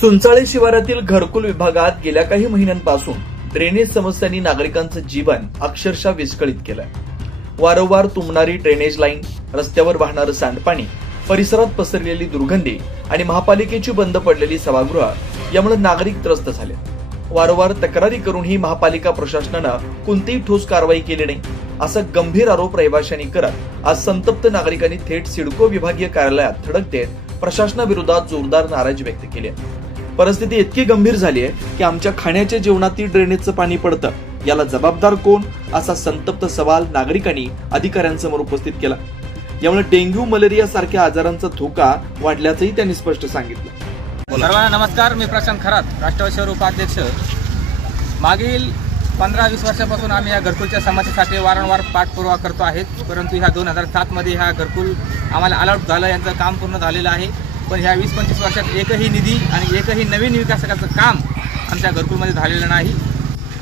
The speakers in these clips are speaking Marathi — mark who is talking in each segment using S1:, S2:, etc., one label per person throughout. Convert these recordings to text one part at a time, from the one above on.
S1: चुंचाळे शिवारातील घरकुल विभागात गेल्या काही महिन्यांपासून ड्रेनेज समस्यांनी नागरिकांचं जीवन अक्षरशः विस्कळीत केलंय. वारंवार तुंबणारी ड्रेनेज लाईन रस्त्यावर वाहणारं सांडपाणी परिसरात पसरलेली दुर्गंधी आणि महापालिकेची बंद पडलेली सभागृह यामुळे नागरिक त्रस्त झाले. वारंवार तक्रारी करूनही महापालिका प्रशासनानं कोणतीही ठोस कारवाई केली नाही असा गंभीर आरोप रहिवाशांनी करत आज संतप्त नागरिकांनी थेट सिडको विभागीय कार्यालयात धडक देत प्रशासनाविरोधात जोरदार नाराजी व्यक्त केली आहे. परिस्थिती इतकी गंभीर झाली आहे की आमच्या खाण्याच्या जेवणातील ड्रेनेजचं पाणी पडतं. याला जबाबदार कोण? असा संतप्त सवाल नागरिकांनी अधिकाऱ्यांसमोर उपस्थित केला. यामुळे डेंग्यू मलेरिया सारख्या आजारांचा धोका वाढल्याचंही त्यांनी स्पष्ट सांगितलं.
S2: सर्वांना नमस्कार मी प्रशांत खरात राष्ट्रवादी शहर उपाध्यक्ष. मागील पंधरा वीस वर्षापासून आम्ही या घरकुलच्या समस्येसाठी वारंवार पाठपुरावा करतो आहेत. परंतु ह्या दोन हजार सातमध्ये ह्या घरकुल आम्हाला अलॉट झालं यांचं काम पूर्ण झालेलं आहे. पण ह्या वीस पंचवीस वर्षात एकही निधी आणि एकही नवीन विकासकाचं काम आमच्या घरकुलमध्ये झालेलं नाही.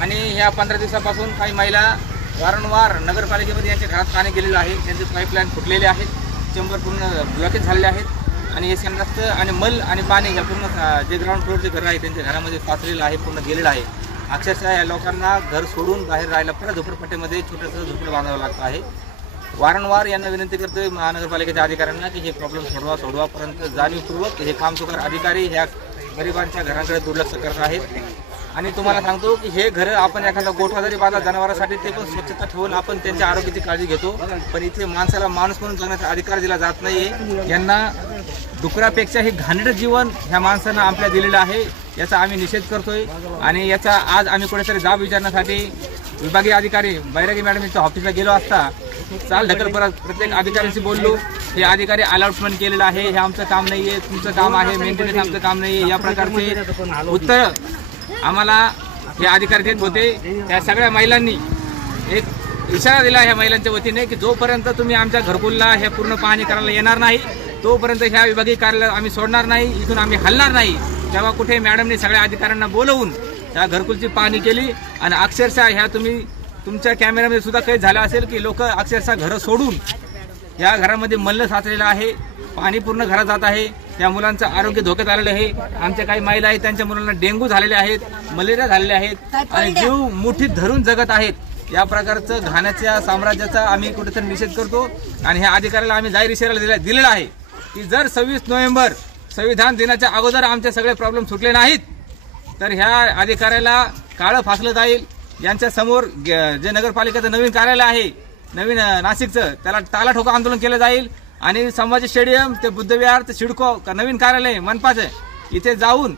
S2: आणि ह्या पंधरा दिवसापासून काही महिला वारंवार नगरपालिकेमध्ये यांच्या घरात पाणी गेलेलं आहे त्यांचे पाईपलाईन फुटलेले आहेत. चेंबर पूर्ण ब्लॉकेज झालेले आहेत. आणि हे रस्त आणि मल आणि पाणी या पूर्ण जे ग्राउंड फ्लोअरचे घर आहे त्यांच्या घरामध्ये साचलेलं आहे पूर्ण गेलेलं आहे. अक्षरशः या लोकांना घर सोडून बाहेर राहायला परत झोपडपट्टीमध्ये छोटंसं झोपडं बांधावं लागतं आहे. वारंवार यांना विनंती करतोय महानगरपालिकेच्या अधिकाऱ्यांना की हे प्रॉब्लेम सोडवा सोडवा परंतु जाणीवपूर्वक हे काम चुकार अधिकारी ह्या गरिबांच्या घरांकडे दुर्लक्ष करत आहेत. आणि तुम्हाला सांगतो की हे घर आपण एखादा गोठा जरी बांधला जनावरांसाठी ते पण स्वच्छता ठेवून आपण त्यांच्या आरोग्याची काळजी घेतो. पण इथे माणसाला माणूस म्हणून जगण्याचा अधिकार दिला जात नाही यांना डुकरापेक्षा हे घाणेरं जीवन ह्या माणसानं आपल्या दिलेलं आहे याचा आम्ही निषेध करतोय. आणि याचा आज आम्ही कुठेतरी जाब विचारण्यासाठी विभागीय अधिकारी बैरागी मॅडम यांच्या ऑफिसला गेलो असता चाल ढकल परत. प्रत्येक अधिकाऱ्यांशी बोललो. हे अधिकारी अलॉटमेंट केलेलं आहे. हे आमचं काम नाहीये. तुमचं काम आहे. मेंटेनन्स आमचं काम नाहीये. या प्रकारचे उत्तर आम्हाला हे अधिकारी देत होते. त्या सगळ्या महिलांनी एक इशारा दिला ह्या महिलांच्या वतीने की जोपर्यंत तुम्ही आमच्या घरकुलला हे पूर्ण पाहणी करायला येणार नाही तोपर्यंत ह्या विभागीय कार्यालय आम्ही सोडणार नाही. इथून आम्ही हलणार नाही. तेव्हा कुठे मॅडमने सगळ्या अधिकाऱ्यांना बोलवून त्या घरकुलची पाहणी केली. आणि अक्षरशः ह्या तुम्ही तुमच्या कॅमेऱ्यामध्ये सुद्धा काही झालं असेल की लोक अक्षरशः घरं सोडून या घरामध्ये मल्ल साचलेलं आहे पाणी पूर्ण घरात जात आहे त्या मुलांचं आरोग्य धोक्यात आलेलं आहे. आमच्या काही महिला आहेत त्यांच्या मुलांना डेंग्यू झालेले आहेत मलेरिया झालेले आहेत आणि जीव मुठीत धरून जगत आहेत. या प्रकारचं घाण्याच्या साम्राज्याचा आम्ही कुठेतरी निषेध करतो आणि ह्या अधिकाऱ्याला आम्ही जाहीर इशारा दिला दिलेला आहे की जर सव्वीस नोव्हेंबर संविधान दिनाच्या अगोदर आमचे सगळे प्रॉब्लेम सुटले नाहीत तर ह्या अधिकाऱ्याला काळं फासलं जाईल. यांच्या समोर ग- जे नगरपालिकेचं नवीन कार्यालय आहे नवीन नाशिकचं त्याला ताला ठोका आंदोलन केलं जाईल. आणि संभाजी स्टेडियम ते बुद्धविहार ते सिडको का नवीन कार्यालय मनपाचं इथे जाऊन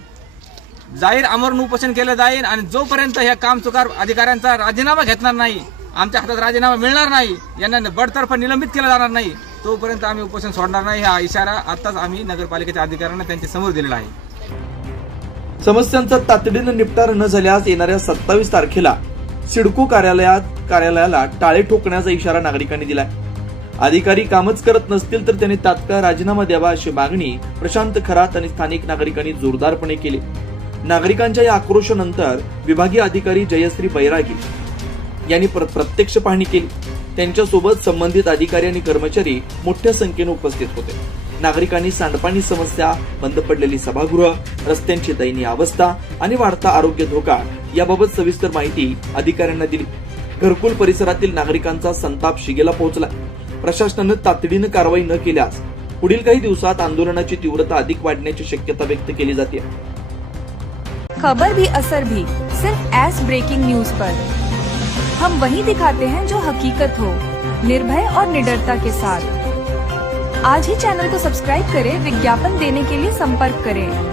S2: जाहीर आमरण उपोषण केलं जाईल आणि जोपर्यंत ह्या कामचुकार अधिकाऱ्यांचा राजीनामा घेतणार नाही आमच्या हातात राजीनामा मिळणार नाही यांना बडतर्फ निलंबित केलं जाणार नाही तोपर्यंत आम्ही उपोषण सोडणार नाही. हा इशारा आताच आम्ही नगरपालिकेच्या अधिकाऱ्यांना त्यांच्यासमोर दिलेला आहे.
S1: समस्यांचा तातडीनं निपटारा न झाल्यास येणाऱ्या सत्तावीस तारखेला सिडको कार्यालयात कार्यालयाला टाळे ठोकण्याचा इशारा नागरिकांनी दिलाय. अधिकारी कामच करत नसतील तर त्यांनी तात्काळ राजीनामा द्यावा अशी मागणी प्रशांत खरात आणि स्थानिक नागरिकांनी जोरदारपणे केली. नागरिकांच्या या आक्रोशानंतर विभागीय अधिकारी जयश्री बैरागी यांनी प्र- प्रत्यक्ष पाहणी केली. त्यांच्यासोबत संबंधित अधिकारी आणि कर्मचारी मोठ्या संख्येने उपस्थित होते. नागरिकांनी सांडपाणी समस्या बंद पडलेली सभागृह रस्त्यांची दयनीय अवस्था आणि वाढता आरोग्य धोका याबाबत सविस्तर माहिती अधिकाऱ्यांना दिली. घरकुल परिसरातील नागरिकांचा संताप शिगेला पोहोचला. प्रशासनानं तातडीनं कारवाई न केल्यास पुढील काही दिवसात आंदोलनाची तीव्रता अधिक वाढण्याची शक्यता व्यक्त केली जाते.
S3: खबर भी असर भी सिर्फ एस ब्रेकिंग न्यूज पर। हम वही दिखाते हैं जो हकीकत हो निर्भय और निडरता के साथ। आज ही चैनल को सब्सक्राइब करें विज्ञापन देने के लिए संपर्क करें।